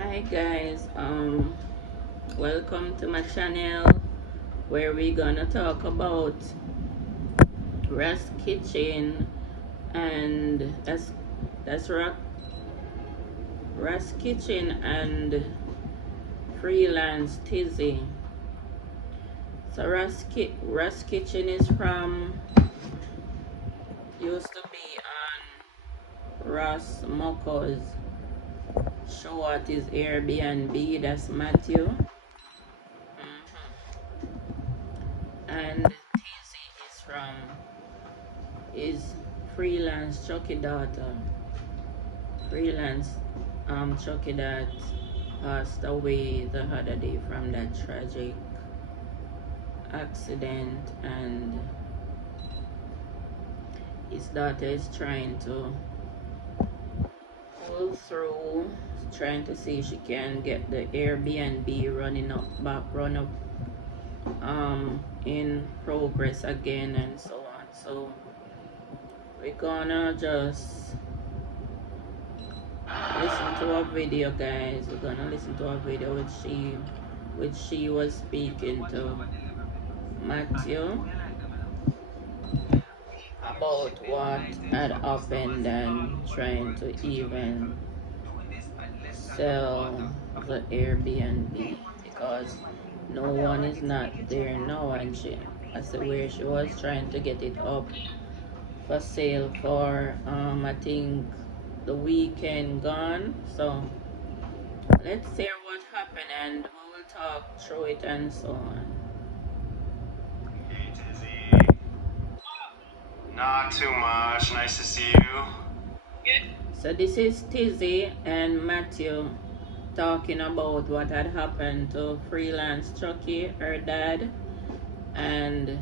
Hi guys, welcome to my channel where we're gonna talk about Rust Kitchen and that's Rust Kitchen and Freelance Tizzy. So Rust Kitchen is from used to be on Ross Moko's show at his Airbnb. That's Matthew. And Tizzy is from his freelance Chucky daughter. Freelance Chucky that passed away the other day from that tragic accident, and his daughter is trying to pull through, trying to see if she can get the Airbnb run up in progress again and so on. So we're gonna just listen to a video, guys. We're gonna listen to a video which she was speaking to Matthew about what had happened and trying to even sell the Airbnb because no one is not there now, and I said where she was trying to get it up for sale for I think the weekend gone. So let's hear what happened and we will talk through it and so on. Hey Tizzy. Not too much. Nice to see you. So this is Tizzy and Matthew talking about what had happened to freelance Chucky, her dad, and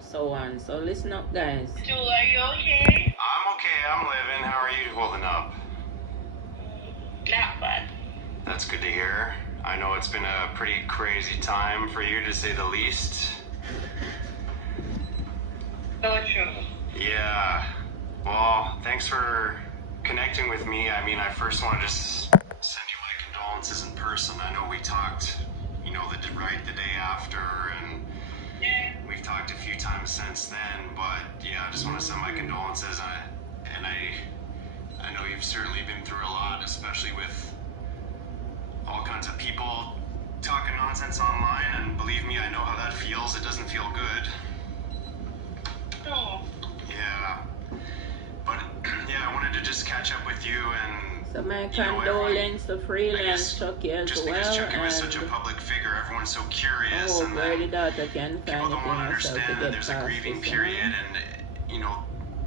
so on. So listen up, guys. So are you okay? I'm okay. I'm living. How are you holding up? Not bad. That's good to hear. I know it's been a pretty crazy time for you, to say the least. So true. Yeah. Well, thanks for connecting with me. I mean, I first want to just send you my condolences in person. I know we talked, the day after, and we've talked a few times since then. But yeah, I just want to send my condolences. And I know you've certainly been through a lot, especially with all kinds of people talking nonsense online. And believe me, I know how that feels. It doesn't feel good. Oh. Yeah. But yeah, I wanted to just catch up with you and so my condolence to freelance Chucky as just well. Because Chucky was such a public figure, everyone's so curious, and where the daughter can people find don't it want to in herself to understand that get there's a past grieving this, period, and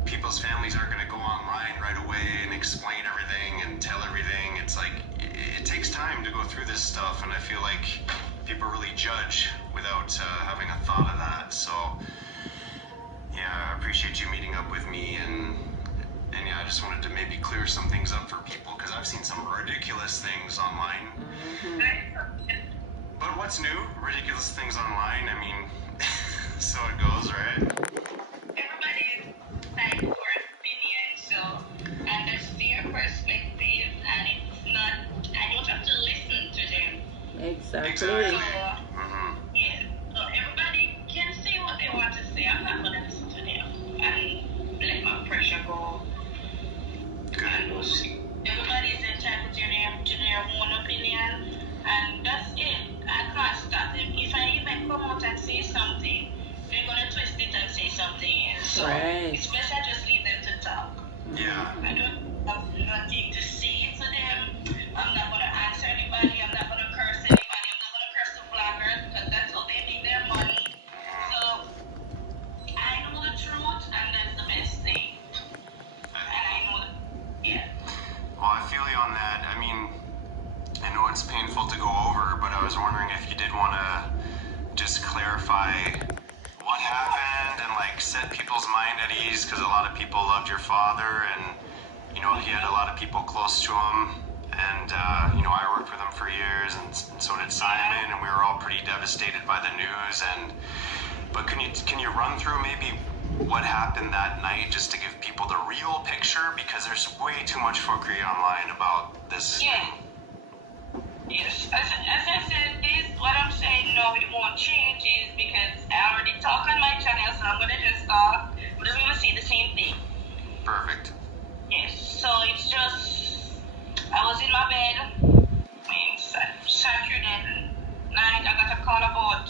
people's families aren't going to go online right away and explain everything and tell everything. It's like it takes time to go through this stuff, and I feel like people really judge without having a thought of that. So yeah, I appreciate you meeting up with me, and yeah, I just wanted to maybe clear some things up for people because I've seen some ridiculous things online. But what's new? Ridiculous things online. I mean, so it goes, right? Everybody is like for opinion, so understand perspective, and it's not. I don't have to listen to them. Exactly. So, yeah. So everybody can say what they want to say. I'm not gonna listen to them and let my pressure go. Good. Everybody's entitled to their own opinion, and that's it. I can't stop them. If I even come out and say something, they're gonna twist it and say something else. So it's best I just leave them to talk. Yeah. I don't have nothing to say to them. I'm not gonna answer anybody. I'm not gonna curse anybody. I'm not gonna curse the bloggers because that's how they make their money. So I know the truth, and that's the best thing. And I know, yeah. Well, I feel you on that. I mean, I know it's painful to go over, but I was wondering if you did want to just clarify what happened and set people's mind at ease, because a lot of people loved your father, and he had a lot of people close to him, and I worked with him for years, and so did Simon, and we were all pretty devastated by the news. But can you run through maybe what happened that night, just to give people the real picture, because there's way too much fuckery online about this. Yeah. Yes. As I said, this, what I'm saying, no, it won't change is because I already talk on my channel, so I'm gonna just talk. I'm just gonna say the same thing. Perfect. Yes. So it's just, I was in my bed. I mean, Saturday night, I got a call about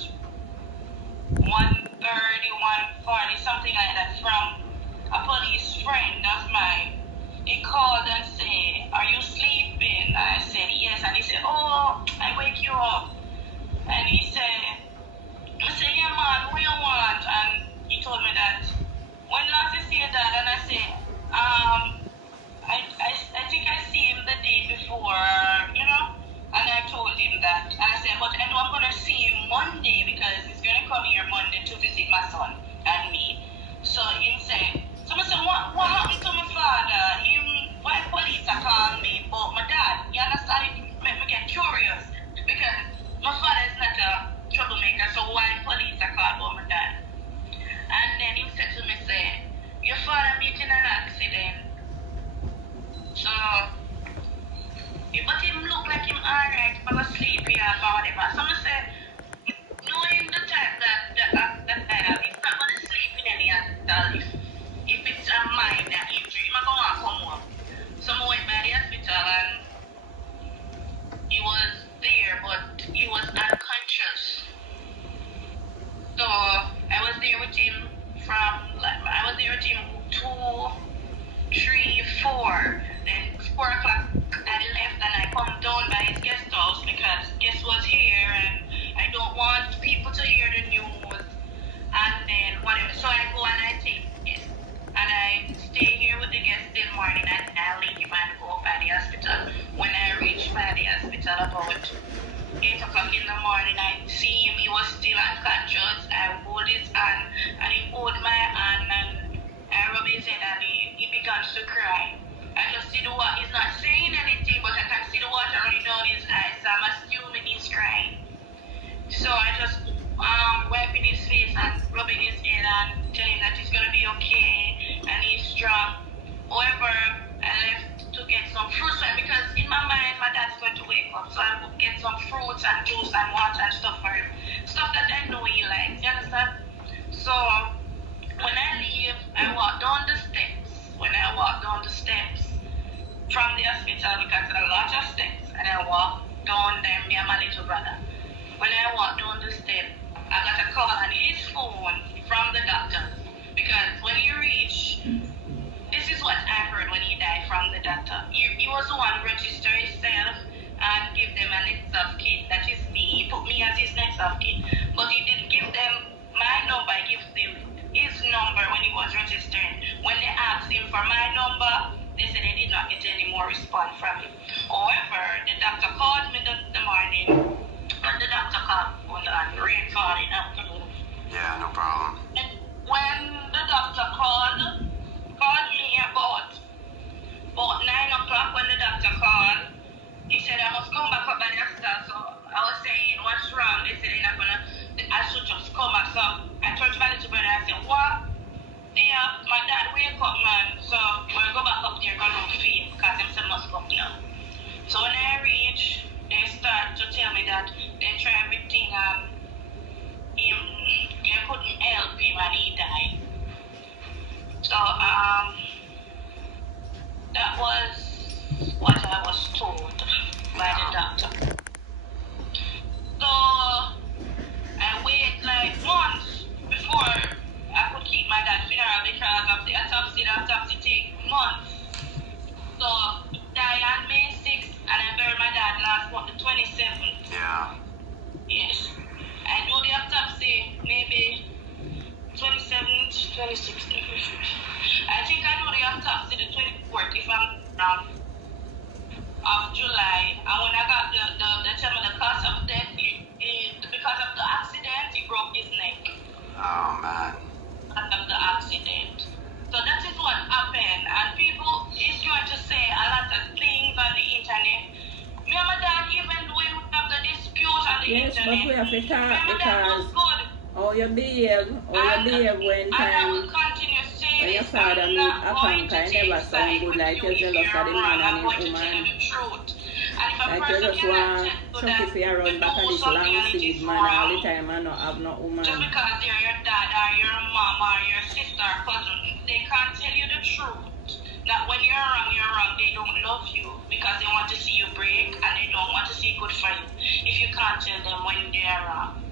1:30, 1:40, something like that, from a police friend of mine. He called and said, "Are you sleeping?" And I said, "Yes." And he said, "Oh, I wake you up." And he said, I said, "Yeah, man, who you want?" And he told me that, "When last you see your dad?" And I said, I think I see him the day before, you know? And I told him that. And I said, "But I know I'm going to see him Monday because he's going to come here Monday to visit my son and me." So he said, so I said, what happened to my father? Why police are calling me about my dad? You understand? It made me get curious because my father is not a troublemaker, so why police are calling about my dad? And then he said to me, say, "Your father meet in an accident." So, but him look like him alright, but I sleepy or whatever. So I said, knowing the type that I have, he's not going to sleep in any hospital if it's a minor injury. I'm going to come home. So I went by the hospital and he was there, but he was unconscious. So I was there with him I was there with him 2, 3, 4. Then 4 o'clock I left and I come down by his guest house because guest was here and I don't want people to hear the news. And then whatever. So I go and I take guest. And I stay here with the guest till morning and I leave and go by the hospital. When I reach by the hospital about 8 o'clock in the morning, I see him, he was still unconscious. I hold his hand and he hold my hand and I rub his head and he began to cry. I just see the water, he's not saying anything, but I can see the water running down his eyes, so I'm assuming he's crying. So I just wiping his face and rubbing his head and telling him that he's gonna be okay and he's strong. However, I left to get some fruits because in my mind my dad's going to wake up, so I would get some fruits and juice and water and stuff for him, stuff that I know he likes. You understand? So when I leave, I walk down the steps. When I walk down the steps from the hospital, because there are a lot of steps, and I walk down them, me and my little brother. When I walked down the step, I got a call on his phone from the doctor. Because when he reached, this is what I heard when he died from the doctor. He was the one register himself and give them a next of kin. That is me. He put me as his next of kin. But he didn't give them my number. He gave them his number when he was registering. When they asked him for my number, they said they did not get any more response from him. However, the doctor called me the morning. And the doctor called on rain falling afternoon. Yeah, no problem. And when the doctor called me about 9 o'clock when the doctor called, he said I must come back up by the hospital. So I was saying, what's wrong? They said they're not gonna, I should just come back. So I turned to my little brother and I said, what? Yeah, my dad wake up, man. So we'll go back up there, go look for him because him said must come now. So when I reach, they start to tell me that they try everything and they couldn't help him and he died. So that was what I was told by the doctor. So I waited like months before I could keep my dad's funeral because of the autopsy. The autopsy take months. So he died on May 6th and I buried my dad last month, the 27th. Yeah. Yes. I do the autopsy maybe 27th, 26th. I think I do the autopsy the 24th if I'm wrong, of July. And when I got the tell me the cause of death, because of the accident, he broke his neck. Oh, man. Because of the accident. So that is what happened. And people is going to say a lot of things on the internet. Me and my dad, even though we have the dispute on the Yes, internet, but we have to talk me and my dad was because good. how you behave when And I time will continue When your is, father I'm meet not a going conquer, to it take never sound side good with like you you're if jealous you're of the wrong. man and I'm him going to tell you woman. the truth. And if a Like you person just cannot want tell you Chucky that for you you run back do of this something long and it seed is man all the wrong, time and not have no just woman. because they're your dad or your mom or your sister or cousin, they can't tell you the truth. That when you're wrong, they don't love you because they want to see you break and they don't want to see good for you if you can't tell them when they're wrong.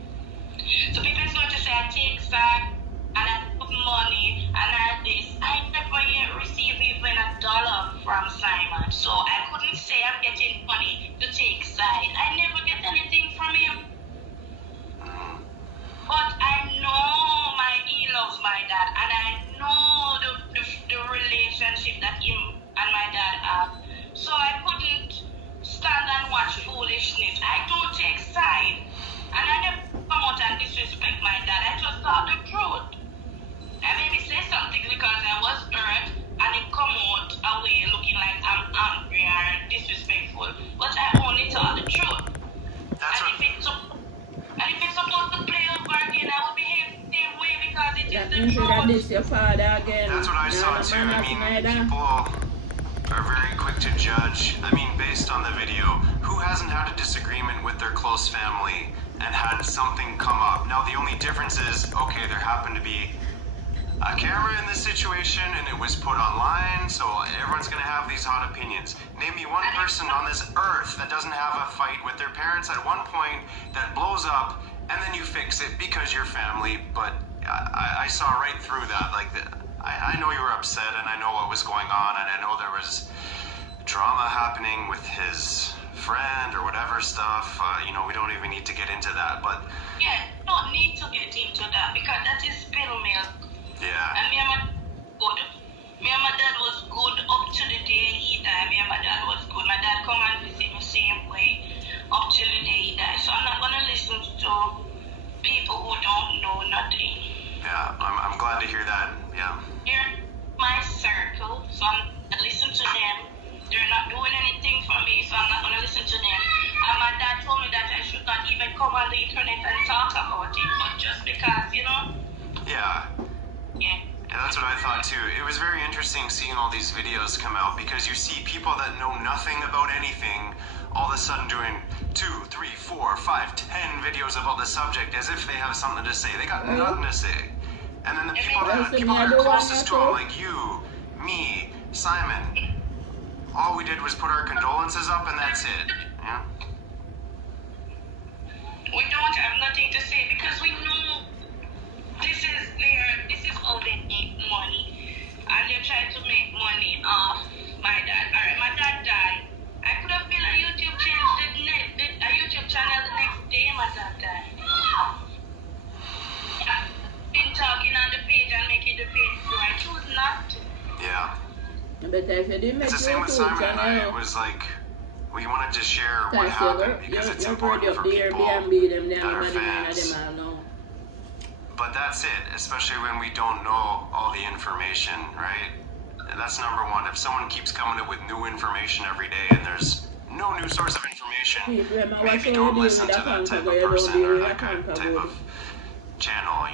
So people is going to say, I take side and I put money and I this. I never yet received even $1 from Simon. So I couldn't say I'm getting money to take side. I never get anything from him. But I know he loves my dad, and I know the relationship that him and my dad have. So I couldn't stand and watch foolishness. I don't take side. And I never come out and disrespect my dad. I just thought the truth. I maybe say something because I was hurt, and it come out away looking like I'm angry or disrespectful. But I only thought the truth. That's And what. if it's supposed to play over again, I will behave the same way because it is That the means that truth. this your father again. That's what I Nah, saw no too. man I nothing mean, either. people are very quick to judge. I mean, based on the video, who hasn't had a disagreement with their close family and had something come up? Now, the only difference is, okay, there happened to be a camera in this situation and it was put online, so everyone's gonna have these hot opinions. Name me one person on this earth that doesn't have a fight with their parents at one point that blows up and then you fix it because you're family. But I saw right through that. Like, I know you were upset and I know what was going on and I know there was drama happening with his friend or whatever stuff. We don't even need to get into that, but Yeah, don't need to get into that because that is spill milk. yeah. And me and my good. Me and my dad was good up to the day he died. Me and my dad was good. My dad come and visit me same way up till the day he died. So I'm not gonna listen to people who don't know nothing. Yeah, I'm glad to hear that. Yeah. They're my circle, so I'm gonna listen to them. They're not doing anything for me, so I'm not gonna listen to them. And my dad told me that I should not even come on the internet and talk about it, but just because, Yeah. yeah. Yeah, that's what I thought too. It was very interesting seeing all these videos come out because you see people that know nothing about anything all of a sudden doing 2, 3, 4, 5, 10 videos about the subject as if they have something to say. They got nothing to say. And then the people that are closest to them, like you, me, Simon, all we did was put our condolences up and that's it. Yeah. We don't have nothing to say because we know this is how they make money. And they're trying to make money off my dad. Alright, my dad died. I could have built a YouTube channel the next day my dad died. I've been talking on the page and making the page grow. I choose not to. Yeah. But if you didn't make It's the same with YouTube Simon and I. It channel, was like, we wanted to share what guys, happened because it's important for the people Airbnb, them, that are everybody know fans. them all know. But that's it, especially when we don't know all the information, right? That's number one. If someone keeps coming up with new information every day and there's no new source of information, maybe don't listen to that type of person or that type of channel,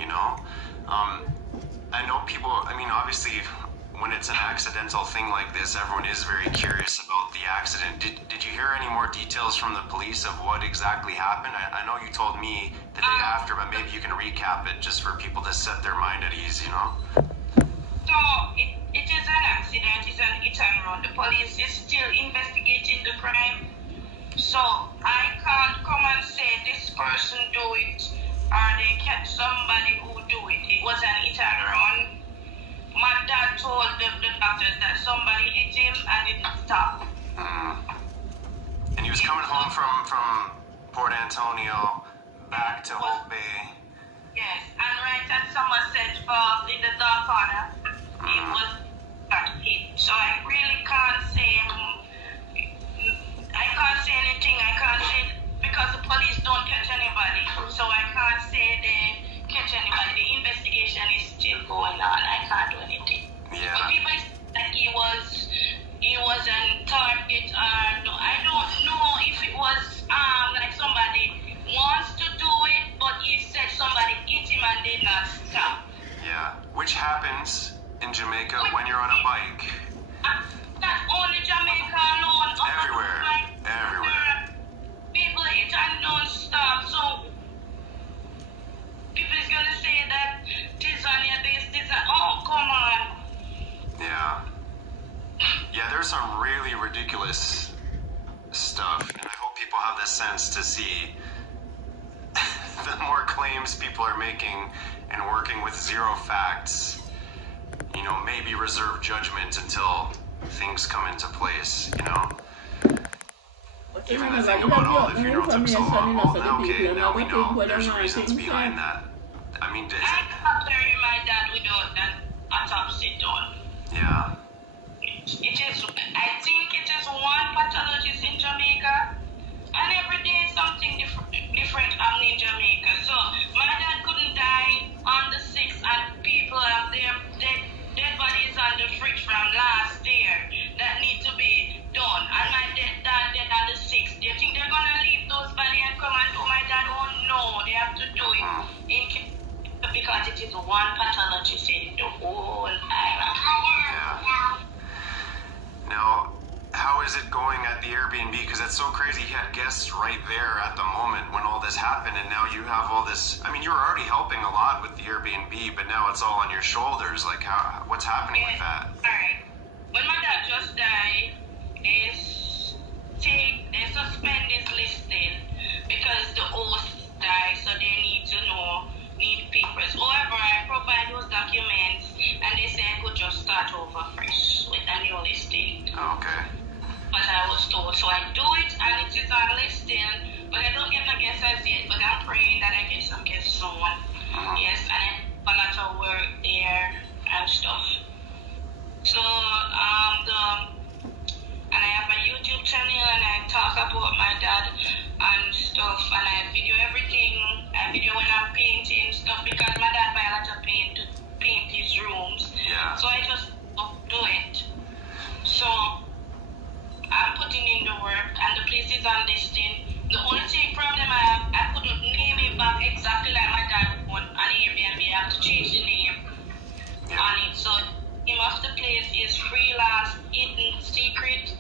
I know people, obviously, when it's an accidental thing like this, everyone is very curious about the accident. Did you hear any more details from the police of what exactly happened? I know you told me the day after, but maybe you can recap it just for people to set their mind at ease, So it is an accident, it's an hit and run. The police is still investigating the crime. So I can't come and say this person do it or they catch somebody who do it. It was an hit and run. My dad told the doctors that somebody hit him and didn't stop. And he was coming home from Port Antonio back to Hope Bay. Yes, and right at Somerset Falls in the dark corner, he was got hit. So I really can't say anything. I can't say because the police don't catch anybody. So I can't say they catch anybody. The investigation is still going on. I can't do anything. Yeah. But people say that he was an target or no. I don't know if it was like somebody wants to do it, but he said somebody hit him and did not stop. Yeah, which happens in Jamaica. Jamaica when you're on a bike. Not only Jamaica alone. Everywhere. Everywhere. People hit and non-stop. So people is gonna say that Tanzania this. Oh, come on. Yeah. Yeah, there's some really ridiculous stuff, and I hope people have the sense to see the more claims people are making and working with zero facts, you know, maybe reserve judgment until things come into place, you know? Even the thing about all the funeral took so long, well, now, okay, now we know there's reasons behind that. I mean, I can't bury my dad without that autopsy done. yeah. It is, I think it is one pathologist in Jamaica, and every day something different happening in Jamaica. So my dad couldn't die on the 6th, and people have their dead bodies on the fridge from last year that need to be done. And my dad dead on the 6th. Do you think they're gonna leave those bodies and come and do my dad? Oh no, they have to do it because it is one pathologist in the whole island. Yeah. Now, how is it going at the Airbnb? Because it's so crazy. He had guests right there at the moment when all this happened, and now you have all this. I mean, you were already helping a lot with the Airbnb, but now it's all on your shoulders. Like, what's happening with that? Alright. When my dad just died, they suspend his listing because the host died, so they need papers. However, I provide those documents, and they say I could just start over fresh with a new listing. Okay. But I was told, so I do it, and it is on listing, but I don't get no guests as yet, but I'm praying that I get some guests soon. Yes, and I have a lot of work there and stuff. So, and I have a YouTube channel, and I talk about my dad and stuff, and I video everything. I video when I'm painting stuff, because my dad buy a lot of paint to paint his rooms. Yeah. So I just do it. So I'm putting in the work, and the place is on listing. The only thing problem I have, I couldn't name it back exactly like my dad would on Airbnb. I have to change the name on it. So the name of the place is Freelance Hidden Secret.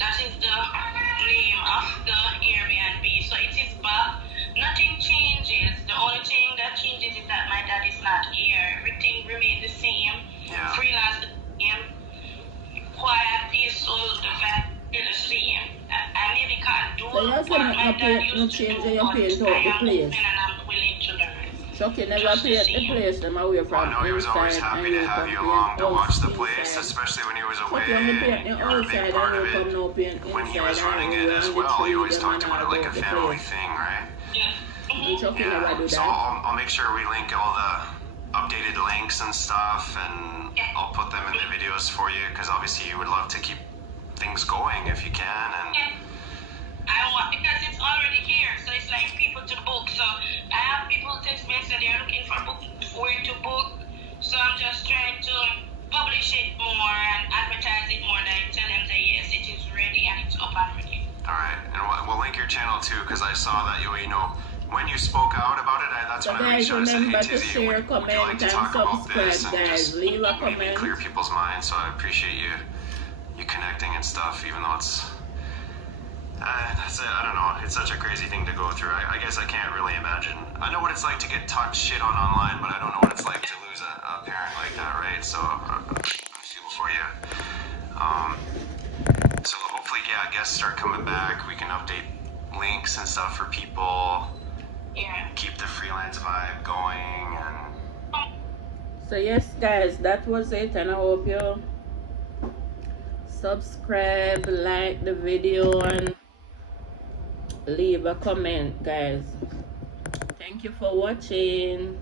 That is the name of the Airbnb. So it is back. Nothing changes. The only thing that changes is that my dad is not here. Everything remains the same. Yeah. Freelance the same. Quiet, peaceful, the vibe is the same. I maybe can't do what my dad used to do, but I am open and I'm willing to learn. Chucky never paid the place them away from I know he was always inside, happy and to have you along to watch the place, especially when he was away. Chucky only paid the You were a big outside part and of you come it. now paying When he inside was running and it as you well, he always them talked and about it like a the family place. thing, right? Yeah. Chucky Yeah, never do so that. I'll make sure we link all the updated links and stuff, and I'll put them in the videos for you, because obviously you would love to keep things going if you can. And I want, because it's already here, so it's like people to book. So I have people text me and say they're looking for where to book. So I'm just trying to publish it more and advertise it more. Like tell them that yes, it is ready and it's up and ready. all right, and we'll link your channel too, because I saw that you know when you spoke out about it, that's So when I guys, reached out and said, remember hey to Tizzy, share, would you like comment, to and talk about this? subscribe, And guys. just Leave a maybe comment. clear people's minds. So I appreciate you connecting and stuff, even though it's I don't know, it's such a crazy thing to go through. I guess I can't really imagine. I know what it's like to get talked shit on online, but I don't know what it's like to lose a parent like that, right? So I feel for you. So hopefully, yeah, guests start coming back. We can update links and stuff for people. Yeah. Keep the freelance vibe going. And So yes, guys, that was it, and I hope you subscribe, like the video, and leave a comment, guys. Thank you for watching.